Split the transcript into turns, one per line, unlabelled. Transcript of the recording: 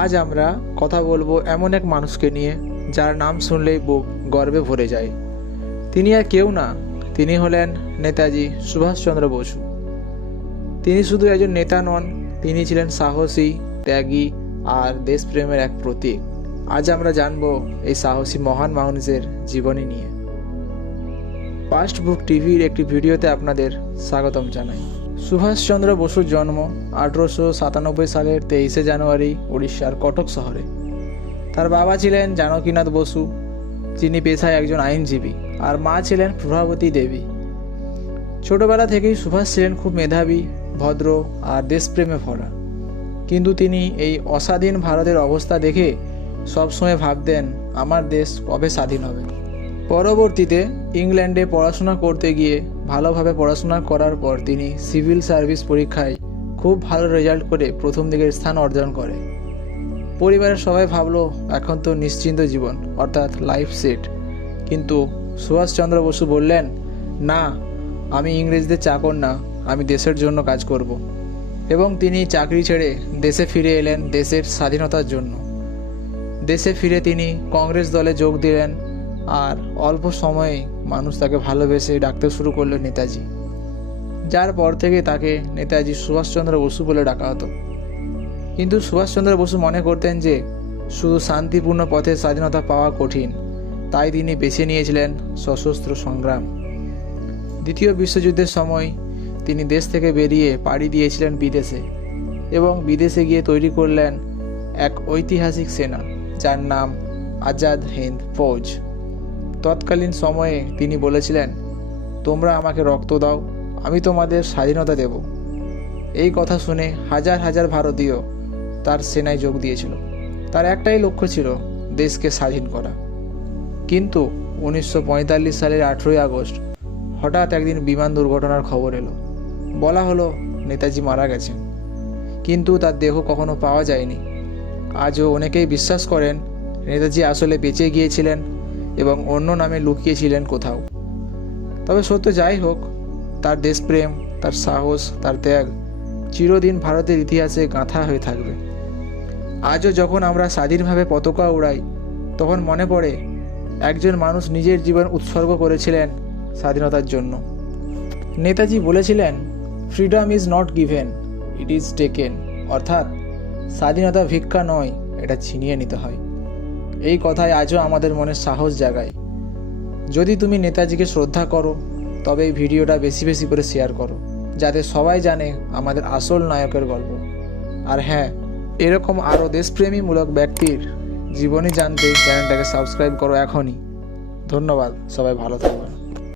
আজ আমরা কথা বলবো এমন এক মানুষকে নিয়ে যার নাম শুনলেই বুক গর্বে ভরে যায় তিনি আর কেউ না তিনি হলেন নেতাজি সুভাষচন্দ্র বসু তিনি শুধু একজন নেতা নন তিনি ছিলেন সাহসী ত্যাগী আর দেশপ্রেমের এক প্রতীক আজ আমরা জানব এই সাহসী মহান মানুষের জীবনী নিয়ে ফার্স্ট বুক টিভির একটি ভিডিওতে আপনাদের স্বাগতম জানাই সুভাষচন্দ্র বসুর জন্ম আঠেরোশো সাতানব্বই সালের তেইশে জানুয়ারি উড়িষ্যার কটক শহরে তার বাবা ছিলেন জানকীনাথ বসু যিনি পেশায় একজন আইনজীবী আর মা ছিলেন প্রভাবতী দেবী ছোটবেলা থেকেই সুভাষ ছিলেন খুব মেধাবী ভদ্র আর দেশপ্রেমে ভরা কিন্তু তিনি এই অস্বাধীন ভারতের অবস্থা দেখে সবসময় ভাবতেন আমার দেশ কবে স্বাধীন হবে পরবর্তীতে ইংল্যান্ডে পড়াশোনা করতে গিয়ে ভালোভাবে পড়াশোনা করার পর তিনি সিভিল সার্ভিস পরীক্ষায় খুব ভালো রেজাল্ট করে প্রথম দিকের স্থান অর্জন করে পরিবারের সবাই ভাবলো এখন তো নিশ্চিন্ত জীবন অর্থাৎ লাইফ সেট কিন্তু সুভাষচন্দ্র বসু বললেন না আমি ইংরেজদের চাকর না আমি দেশের জন্য কাজ করব। এবং তিনি চাকরি ছেড়ে দেশে ফিরে এলেন দেশের স্বাধীনতার জন্য দেশে ফিরে তিনি কংগ্রেস দলে যোগ দিলেন আর অল্প সময়ে মানুষ তাকে ভালোবেসে ডাকতে শুরু করলো নেতাজি যার পর থেকে তাকে নেতাজি সুভাষচন্দ্র বসু বলে ডাকা হতো কিন্তু সুভাষচন্দ্র বসু মনে করতেন যে শুধু শান্তিপূর্ণ পথে স্বাধীনতা পাওয়া কঠিন তাই তিনি বেছে নিয়েছিলেন সশস্ত্র সংগ্রাম দ্বিতীয় বিশ্বযুদ্ধের সময় তিনি দেশ থেকে বেরিয়ে পাড়ি দিয়েছিলেন বিদেশে এবং বিদেশে গিয়ে তৈরি করলেন এক ঐতিহাসিক সেনা যার নাম আজাদ হিন্দ ফৌজ তৎকালীন সময়ে তিনি বলেছিলেন তোমরা আমাকে রক্ত দাও আমি তোমাদের স্বাধীনতা দেব এই কথা শুনে হাজার হাজার ভারতীয় তার সেনায় যোগ দিয়েছিল তার একটাই লক্ষ্য ছিল দেশকে স্বাধীন করা কিন্তু উনিশশো সালের আঠেরোই আগস্ট হঠাৎ একদিন বিমান দুর্ঘটনার খবর এলো বলা হলো নেতাজি মারা গেছেন কিন্তু তার দেহ কখনো পাওয়া যায়নি আজও অনেকেই বিশ্বাস করেন নেতাজি আসলে বেঁচে গিয়েছিলেন এবং অন্য নামে লুকিয়েছিলেন কোথাও তবে সত্য যাই হোক তার দেশপ্রেম তার সাহস তার ত্যাগ চিরদিন ভারতের ইতিহাসে গাঁথা হয়ে থাকবে আজও যখন আমরা স্বাধীনভাবে পতাকা উড়াই তখন মনে পড়ে একজন মানুষ নিজের জীবন উৎসর্গ করেছিলেন স্বাধীনতার জন্য নেতাজি বলেছিলেন freedom is not given it is taken অর্থাৎ স্বাধীনতা ভিক্ষা নয় এটা ছিনিয়ে নিতে হয় এই কথাই আজও আমাদের মনে সাহস জাগায় যদি তুমি নেতাজিকে শ্রদ্ধা করো তবে এই ভিডিওটা বেশি বেশি করে শেয়ার করো যাতে সবাই জানে আমাদের আসল নায়কের গল্প আর হ্যাঁ এরকম আরও দেশপ্রেমীমূলক ব্যক্তির জীবনী জানতে চ্যানেলটাকে সাবস্ক্রাইব করো এখনই ধন্যবাদ সবাই ভালো থাকবেন